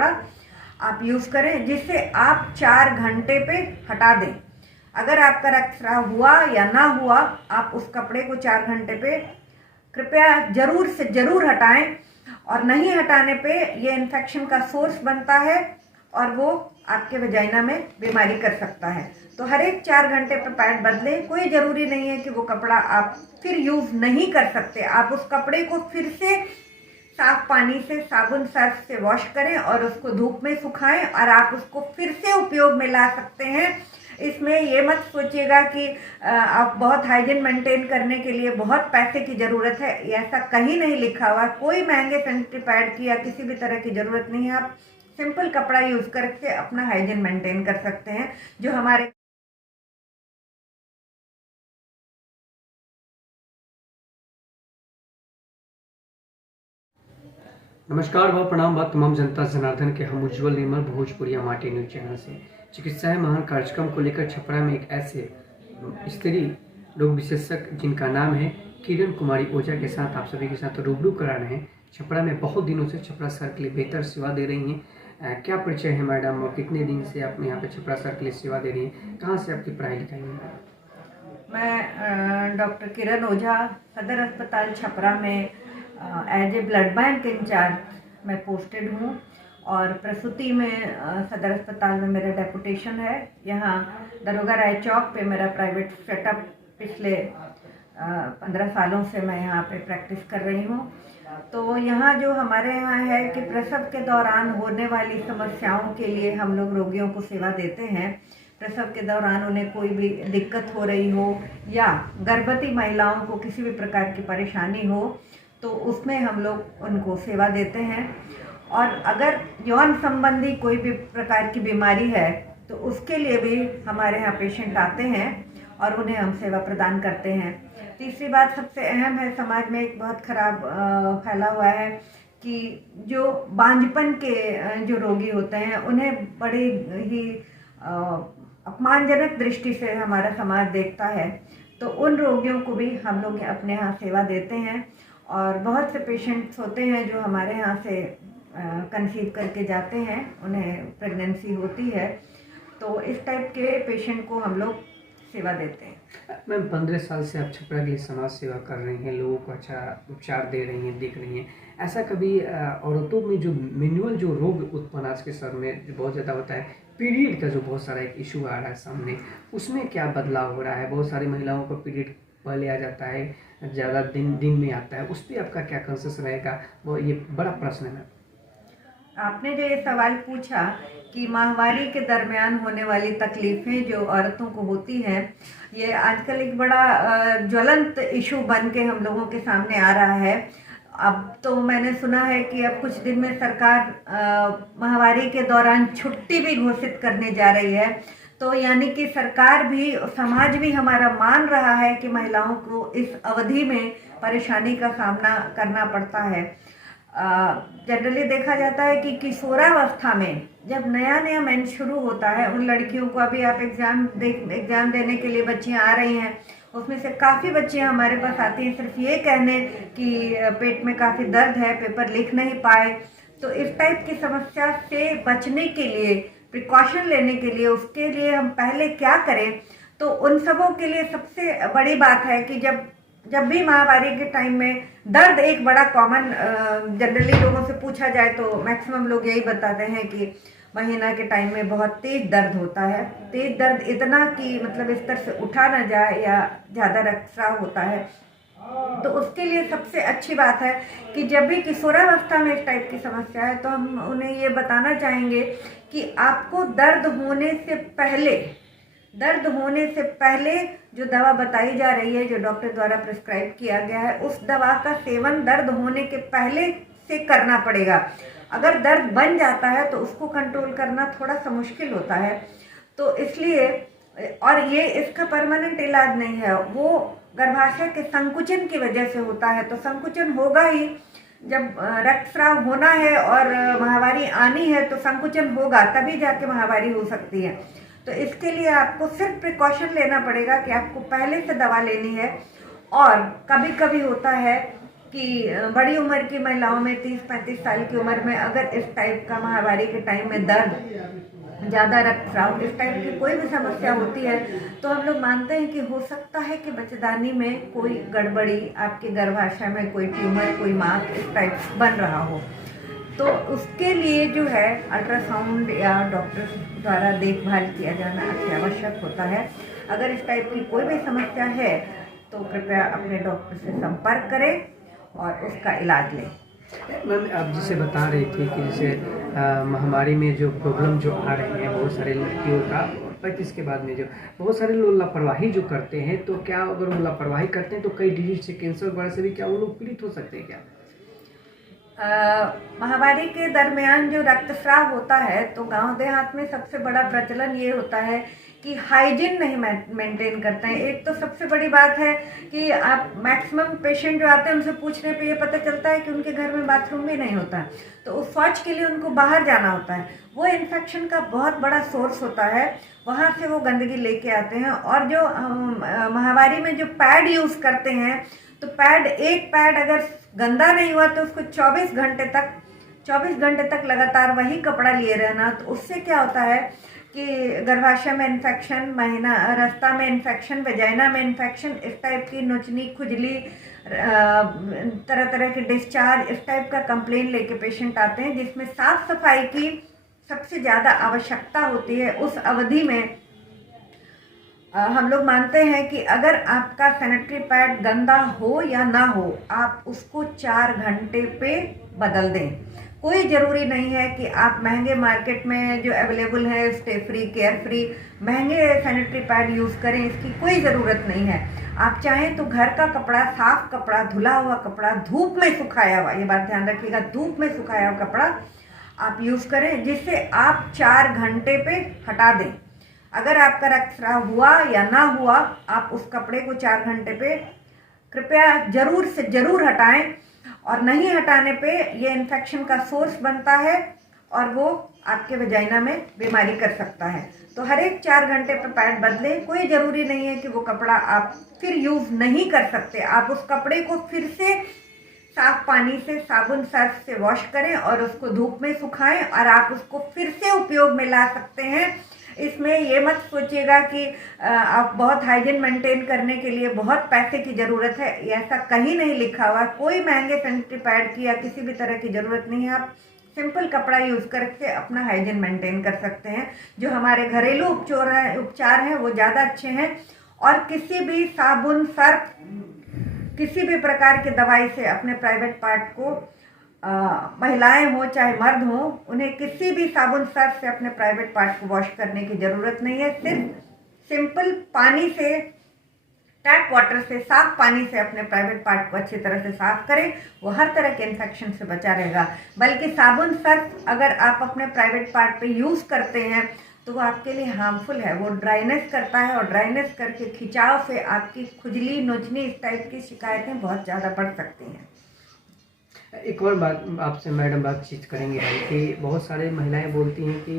कपड़ा आप यूज़ करें, जिससे आप 4 घंटे पे हटा दें। अगर आपका रक्तस्राव हुआ या ना हुआ, आप उस कपड़े को 4 घंटे पे कृपया ज़रूर से ज़रूर हटाएं। और नहीं हटाने पे ये इन्फेक्शन का सोर्स बनता है और वो आपके वजाइना में बीमारी कर सकता है। तो हर एक 4 घंटे पर पैड बदलें। कोई ज़रूरी नहीं है कि वो कपड़ा आप फिर यूज़ नहीं कर सकते। आप उस कपड़े को फिर से साफ पानी से, साबुन सर्फ से वॉश करें और उसको धूप में सुखाएं और आप उसको फिर से उपयोग में ला सकते हैं। इसमें ये मत सोचिएगा कि आप बहुत हाइजीन मेंटेन करने के लिए बहुत पैसे की ज़रूरत है, ऐसा कहीं नहीं लिखा हुआ। कोई महंगे सैनिटरी पैड की या किसी भी तरह की ज़रूरत नहीं है। आप सिंपल कपड़ा यूज़ करके अपना हाइजीन मेंटेन कर सकते हैं, जो हमारे नमस्कार व प्रणाम बा तमाम जनता जनार्दन के। हम उज्जवल निर्मल भोजपुरिया माटी न्यूज चैनल से चिकित्सा महान कार्यक्रम को लेकर छपरा में एक ऐसे स्त्री रोग विशेषज्ञ जिनका नाम है किरण कुमारी ओझा के साथ आप सभी के साथ रूबरू करा रहे हैं। छपरा में बहुत दिनों से छपरा शहर के लिए बेहतर सेवा दे रही हैं। क्या परिचय है मैडम और कितने दिन से आप यहाँ पे छपरा शहर के लिए सेवा दे रही हैं? कहाँ से आपकी पढ़ाई लिखाई है? मैं डॉक्टर किरण ओझा, सदर अस्पताल छपरा में as a blood bank in charge मैं पोस्टेड हूँ और प्रसूति में सदर अस्पताल में मेरा डेपुटेशन है। यहाँ दरोगा राय चौक पे मेरा प्राइवेट सेटअप पिछले 15 सालों से मैं यहाँ पे प्रैक्टिस कर रही हूँ। तो यहाँ जो हमारे यहाँ है कि प्रसव के दौरान होने वाली समस्याओं के लिए हम लोग रोगियों को सेवा देते हैं। प्रसव के दौरान उन्हें कोई भी दिक्कत हो रही हो या गर्भवती महिलाओं को किसी भी प्रकार की परेशानी हो तो उसमें हम लोग उनको सेवा देते हैं। और अगर यौन संबंधी कोई भी प्रकार की बीमारी है तो उसके लिए भी हमारे यहाँ पेशेंट आते हैं और उन्हें हम सेवा प्रदान करते हैं। तीसरी बात सबसे अहम है, समाज में एक बहुत खराब फैला हुआ है कि जो बांझपन के जो रोगी होते हैं उन्हें बड़ी ही अपमानजनक दृष्टि से हमारा समाज देखता है। तो उन रोगियों को भी हम लोग अपने यहाँ सेवा देते हैं। और बहुत से पेशेंट्स होते हैं जो हमारे यहाँ से कंसीव करके जाते हैं, उन्हें प्रेगनेंसी होती है, तो इस टाइप के पेशेंट को हम लोग सेवा देते हैं। मैम 15 साल से आप छपरा के लिए समाज सेवा कर रही हैं, लोगों को अच्छा उपचार दे रही हैं, देख रही हैं। ऐसा कभी औरतों में जो मैनुअल जो रोग उत्पन्न आज के समय में जो बहुत ज़्यादा होता है, पीरियड का जो बहुत सारा एक इशू आ रहा है सामने, उसमें क्या बदलाव हो रहा है? बहुत सारी महिलाओं को पीरियड पहले आ जाता है, ज़्यादा दिन में आता है, उस पर आपका क्या कंसेस रहेगा? वो ये बड़ा प्रश्न है। आपने जो ये सवाल पूछा कि माहवारी के दरमियान होने वाली तकलीफ़ें जो औरतों को होती हैं, ये आजकल एक बड़ा ज्वलंत इशू बन के हम लोगों के सामने आ रहा है। अब तो मैंने सुना है कि अब कुछ दिन में सरकार माहवारी के दौरान छुट्टी भी घोषित करने जा रही है। तो यानी कि सरकार भी, समाज भी हमारा मान रहा है कि महिलाओं को इस अवधि में परेशानी का सामना करना पड़ता है। जनरली देखा जाता है कि किशोरावस्था में जब नया नया मेंस शुरू होता है, उन लड़कियों को, अभी आप एग्ज़ाम देने के लिए बच्चियां आ रही हैं, उसमें से काफ़ी बच्चियां हमारे पास आती हैं सिर्फ ये कहने कि पेट में काफ़ी दर्द है, पेपर लिख नहीं पाए। तो इस टाइप की समस्या से बचने के लिए, प्रिकॉशन लेने के लिए, उसके लिए हम पहले क्या करें? तो उन सबों के लिए सबसे बड़ी बात है कि जब भी माहवारी के टाइम में दर्द एक बड़ा कॉमन, जनरली लोगों से पूछा जाए तो मैक्सिमम लोग यही बताते हैं कि महीना के टाइम में बहुत तेज दर्द होता है। तेज दर्द इतना कि मतलब इस तरह से उठा ना जाए या ज़्यादा रक्तस्राव होता है। तो उसके लिए सबसे अच्छी बात है कि जब भी किशोरावस्था में इस टाइप की समस्या है तो हम उन्हें ये बताना चाहेंगे कि आपको दर्द होने से पहले जो दवा बताई जा रही है, जो डॉक्टर द्वारा प्रिस्क्राइब किया गया है, उस दवा का सेवन दर्द होने के पहले से करना पड़ेगा। अगर दर्द बन जाता है तो उसको कंट्रोल करना थोड़ा सा मुश्किल होता है। तो इसलिए, और ये इसका परमानेंट इलाज नहीं है, वो गर्भाशय के संकुचन की वजह से होता है। तो संकुचन होगा ही, जब रक्तस्राव होना है और माहवारी आनी है तो संकुचन होगा, तभी जाके माहवारी हो सकती है। तो इसके लिए आपको सिर्फ प्रिकॉशन लेना पड़ेगा कि आपको पहले से दवा लेनी है। और कभी कभी होता है कि बड़ी उम्र की महिलाओं में 30-35 साल की उम्र में अगर इस टाइप का माहवारी के टाइम में दर्द, ज़्यादा रक्तस्राव, इस टाइप की कोई भी समस्या होती है तो हम लोग मानते हैं कि हो सकता है कि बच्चेदानी में कोई गड़बड़ी, आपके गर्भाशय में कोई ट्यूमर, कोई मार्क इस टाइप बन रहा हो। तो उसके लिए जो है अल्ट्रासाउंड या डॉक्टर द्वारा देखभाल किया जाना अति आवश्यक होता है। अगर इस टाइप की कोई भी समस्या है तो कृपया अपने डॉक्टर से संपर्क करें और उसका इलाज लें। मैम, आप जिसे बता रही थी कि जैसे महामारी में जो प्रॉब्लम जो आ रही है बहुत सारे लड़कियों का 35 के बाद में जो बहुत सारे लोग लापरवाही जो करते हैं, तो क्या अगर वो लापरवाही करते हैं तो कई डिजीज से, कैंसर वगैरह से भी क्या वो लोग पीड़ित हो सकते हैं क्या? महामारी के दरमियान जो रक्तस्राव होता है तो गांव देहात में सबसे बड़ा प्रचलन ये होता है कि हाइजीन नहीं मेंटेन करते हैं। एक तो सबसे बड़ी बात है कि आप मैक्सिमम पेशेंट जो आते हैं उनसे पूछने पे ये पता चलता है कि उनके घर में बाथरूम भी नहीं होता, तो उस शौच के लिए उनको बाहर जाना होता है। वो इन्फेक्शन का बहुत बड़ा सोर्स होता है, वहाँ से वो गंदगी लेके आते हैं। और जो महामारी में जो पैड यूज़ करते हैं तो एक पैड अगर गंदा नहीं हुआ तो उसको 24 घंटे तक लगातार वही कपड़ा लिए रहना, तो उससे क्या होता है कि गर्भाशय में इन्फेक्शन, रास्ता में इन्फेक्शन, वेजाइना में इन्फेक्शन, इस टाइप की नोचनी, खुजली, तरह तरह के डिस्चार्ज, इस टाइप का कंप्लेन लेके पेशेंट आते हैं, जिसमें साफ सफाई की सबसे ज़्यादा आवश्यकता होती है। उस अवधि में हम लोग मानते हैं कि अगर आपका सैनिटरी पैड गंदा हो या ना हो, आप उसको 4 घंटे पे बदल दें। कोई ज़रूरी नहीं है कि आप महंगे मार्केट में जो अवेलेबल है स्टे फ्री, केयर फ्री, महंगे सैनिटरी पैड यूज़ करें, इसकी कोई ज़रूरत नहीं है। आप चाहें तो घर का कपड़ा, साफ कपड़ा, धुला हुआ कपड़ा, धूप में सुखाया हुआ, ये बात ध्यान रखिएगा, धूप में सुखाया हुआ कपड़ा आप यूज़ करें, जिससे आप 4 घंटे पे हटा दें। अगर आपका रक्तस्राव हुआ या ना हुआ, आप उस कपड़े को 4 घंटे पे कृपया ज़रूर से ज़रूर हटाएं। और नहीं हटाने पे ये इन्फेक्शन का सोर्स बनता है और वो आपके वजाइना में बीमारी कर सकता है। तो हर एक 4 घंटे पे पैड बदलें। कोई ज़रूरी नहीं है कि वो कपड़ा आप फिर यूज़ नहीं कर सकते। आप उस कपड़े को फिर से साफ पानी से, साबुन सर्फ से वॉश करें और उसको धूप में सुखाएं और आप उसको फिर से उपयोग में ला सकते हैं। इसमें ये मत सोचिएगा कि आप बहुत हाइजीन मेंटेन करने के लिए बहुत पैसे की ज़रूरत है, ऐसा कहीं नहीं लिखा हुआ। कोई महंगे सैनिटरी पैड की या किसी भी तरह की ज़रूरत नहीं है। आप सिंपल कपड़ा यूज़ करके अपना हाइजीन मेंटेन कर सकते हैं। जो हमारे घरेलू उपचार हैं वो ज़्यादा अच्छे हैं। और किसी भी साबुन, सर्फ, किसी भी प्रकार की दवाई से अपने प्राइवेट पार्ट को, महिलाएं हो चाहे मर्द हो, उन्हें किसी भी साबुन सर्फ से अपने प्राइवेट पार्ट को वॉश करने की ज़रूरत नहीं है। सिर्फ सिंपल पानी से, टैप वाटर से, साफ पानी से अपने प्राइवेट पार्ट को अच्छी तरह से साफ करें, वो हर तरह के इन्फेक्शन से बचा रहेगा। बल्कि साबुन सर्फ अगर आप अपने प्राइवेट पार्ट पे यूज़ करते हैं तो वो आपके लिए हार्मफुल है। वो ड्राइनेस करता है और ड्राइनेस करके खिंचाव से आपकी खुजली, नोचनी, इस टाइप की शिकायतें बहुत ज़्यादा बढ़ सकती हैं। एक और बात आपसे मैडम बातचीत करेंगे हम कि बहुत सारे महिलाएं बोलती हैं कि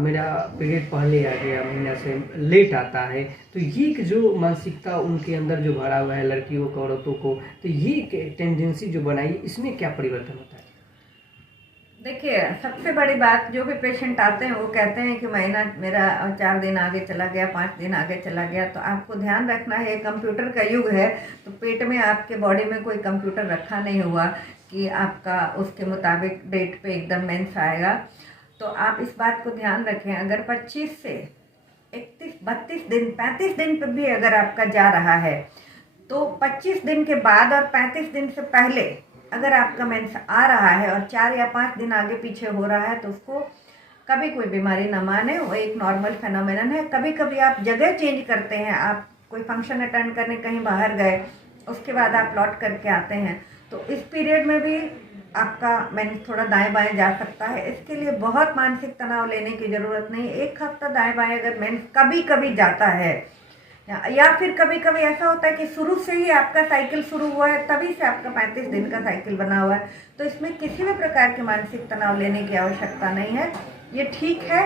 मेरा पीरियड पहले आ गया, महीना से लेट आता है, तो ये एक जो मानसिकता उनके अंदर जो भरा हुआ है लड़कियों को, औरतों को, तो ये टेंडेंसी जो बनाई, इसमें क्या परिवर्तन होता है? देखिए, सबसे बड़ी बात, जो भी पेशेंट आते हैं वो कहते हैं कि महीना मेरा 4 दिन आगे चला गया, 5 दिन आगे चला गया। तो आपको ध्यान रखना है, कंप्यूटर का युग है, तो पेट में आपके बॉडी में कोई कंप्यूटर रखा नहीं हुआ कि आपका उसके मुताबिक डेट पे एकदम मेंस आएगा। तो आप इस बात को ध्यान रखें, अगर 25 से 31, 32 दिन, 35 दिन पर भी अगर आपका जा रहा है, तो 25 दिन के बाद और 35 दिन से पहले अगर आपका मेंस आ रहा है और 4 या 5 दिन आगे पीछे हो रहा है, तो उसको कभी कोई बीमारी न माने, वो एक नॉर्मल फेनोमेनन है। कभी कभी आप जगह चेंज करते हैं, आप कोई फंक्शन अटेंड करने कहीं बाहर गए, उसके बाद आप लौट करके आते हैं, तो इस पीरियड में भी आपका मेंस थोड़ा दाएं बाएं जा सकता है। इसके लिए बहुत मानसिक तनाव लेने की ज़रूरत नहीं। 1 हफ्ता दाएं बाएं अगर मेंस कभी कभी जाता है, या फिर कभी कभी ऐसा होता है कि शुरू से ही आपका साइकिल शुरू हुआ है, तभी से आपका 35 दिन का साइकिल बना हुआ है, तो इसमें किसी भी प्रकार के मानसिक तनाव लेने की आवश्यकता नहीं है। ये ठीक है,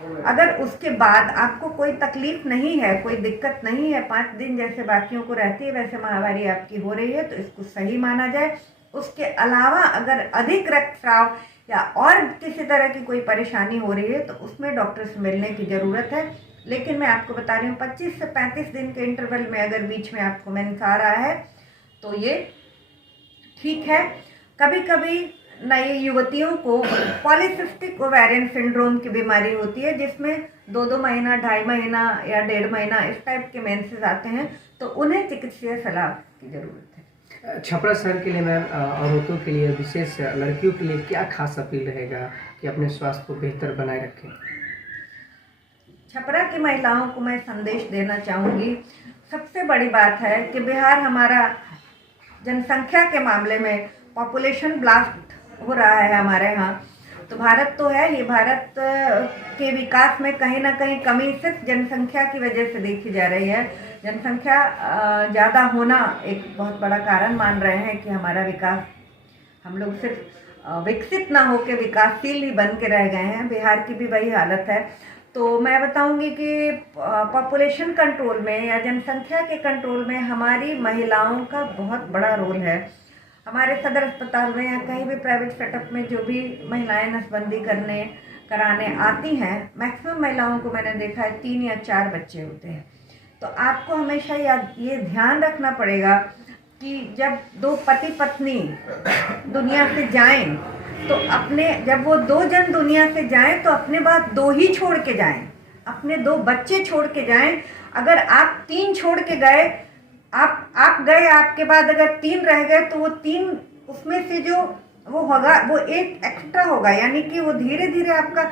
अगर उसके बाद आपको कोई तकलीफ नहीं है, कोई दिक्कत नहीं है, 5 दिन जैसे बाकियों को रहती है वैसे माहवारी आपकी हो रही है, तो इसको सही माना जाए। उसके अलावा अगर अधिक रक्तस्राव या और किसी तरह की कोई परेशानी हो रही है तो उसमें डॉक्टर से मिलने की ज़रूरत है। लेकिन मैं आपको बता रही हूँ 25 से 35 दिन के इंटरवल में अगर बीच में आपको मेंस आ रहा है तो ये ठीक है। कभी कभी नई युवतियों को पॉलीसिस्टिक ओवेरियन सिंड्रोम की बीमारी होती है, जिसमें 2-2 महीना, 2.5 महीना या 1.5 महीना इस टाइप के मेंसेस आते हैं, तो उन्हें चिकित्सीय सलाह की ज़रूरत है। छपरा शहर के लिए मैम, औरतों के लिए, विशेष लड़कियों के लिए क्या खास अपील रहेगा कि अपने स्वास्थ्य को बेहतर बनाए रखें? छपरा की महिलाओं को मैं संदेश देना चाहूँगी, सबसे बड़ी बात है कि बिहार हमारा जनसंख्या के मामले में पॉपुलेशन ब्लास्ट हो रहा है हमारे यहाँ। तो भारत तो है, ये भारत के विकास में कहीं ना कहीं कमी सिर्फ जनसंख्या की वजह से देखी जा रही है। जनसंख्या ज़्यादा होना एक बहुत बड़ा कारण मान रहे हैं कि हमारा विकास, हम लोग सिर्फ विकसित ना होकर विकासशील ही बन के रह गए हैं। बिहार की भी वही हालत है। तो मैं बताऊंगी कि पॉपुलेशन कंट्रोल में या जनसंख्या के कंट्रोल में हमारी महिलाओं का बहुत बड़ा रोल है। हमारे सदर अस्पताल में या कहीं भी प्राइवेट सेटअप में जो भी महिलाएं नसबंदी कराने आती हैं, मैक्सिमम महिलाओं को मैंने देखा है 3 या 4 बच्चे होते हैं। तो आपको हमेशा ये ध्यान रखना पड़ेगा कि जब 2 पति पत्नी दुनिया से जाएं तो जब वो 2 जन दुनिया से जाएं तो अपने बाद 2 ही छोड़ के जाएं, अपने 2 बच्चे छोड़ के जाएं। अगर आप 3 छोड़ के गए, आप गए, आपके बाद अगर 3 रह गए तो वो 3 उसमें से जो वो होगा वो 1 एक्स्ट्रा होगा, यानी कि वो धीरे धीरे आपका,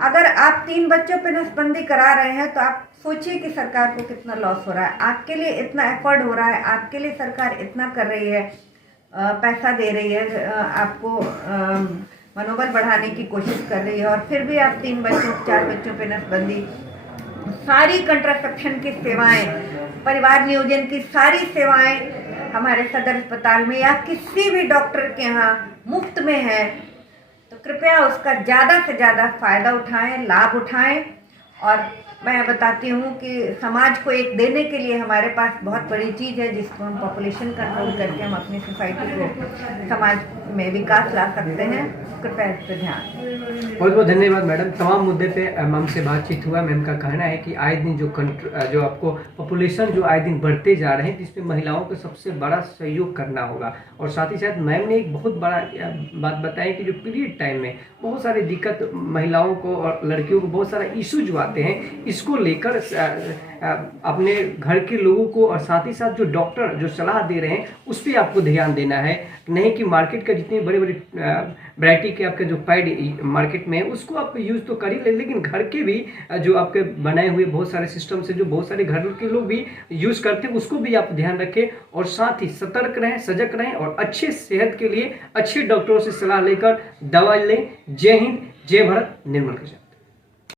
अगर आप 3 बच्चों पे नसबंदी करा रहे हैं तो आप सोचिए कि सरकार को कितना लॉस हो रहा है। आपके लिए इतना एफर्ट हो रहा है, आपके लिए सरकार इतना कर रही है, पैसा दे रही है, आपको मनोबल बढ़ाने की कोशिश कर रही है, और फिर भी आप 3 बच्चों 4 बच्चों पे नसबंदी, सारी कंट्रासेप्शन की सेवाएं, परिवार नियोजन की सारी सेवाएं हमारे सदर अस्पताल में या किसी भी डॉक्टर के यहाँ मुफ्त में है। तो कृपया उसका ज़्यादा से ज़्यादा फ़ायदा उठाएं, लाभ उठाएं। और मैं बताती हूँ कि समाज को एक देने के लिए हमारे पास बहुत बड़ी चीज़ है, जिसको हम पॉपुलेशन कंट्रोल करके हम अपनी सोसाइटी को, समाज में विकास ला सकते हैं। कृपया इस पर ध्यान दें। बहुत बहुत धन्यवाद मैडम। तमाम मुद्दे पे मैम से बातचीत हुआ। मैम का कहना है कि आए दिन जो आपको पॉपुलेशन जो आए दिन बढ़ते जा रहे हैं, जिसमें महिलाओं को सबसे बड़ा सहयोग करना होगा। और साथ ही साथ मैम ने एक बहुत बड़ा बात बताई कि जो पीरियड टाइम में बहुत सारी दिक्कत महिलाओं को और लड़कियों को बहुत सारा इशू जो आते हैं, इसको लेकर अपने घर के लोगों को और साथ ही साथ जो डॉक्टर जो सलाह दे रहे हैं उस पर आपको ध्यान देना है। नहीं कि मार्केट का जितनी बड़ी बड़ी वैरायटी के आपके जो पैड मार्केट में है उसको आप यूज़ तो कर ही ले, लेकिन घर के भी जो आपके बनाए हुए बहुत सारे सिस्टम से जो बहुत सारे घर के लोग भी यूज़ करते हैं उसको भी आप ध्यान रखें। और साथ ही सतर्क रहें, सजग रहें और अच्छे सेहत के लिए अच्छे डॉक्टरों से सलाह लेकर दवा लें। जय हिंद, जय भारत, निर्मल कृष्ण।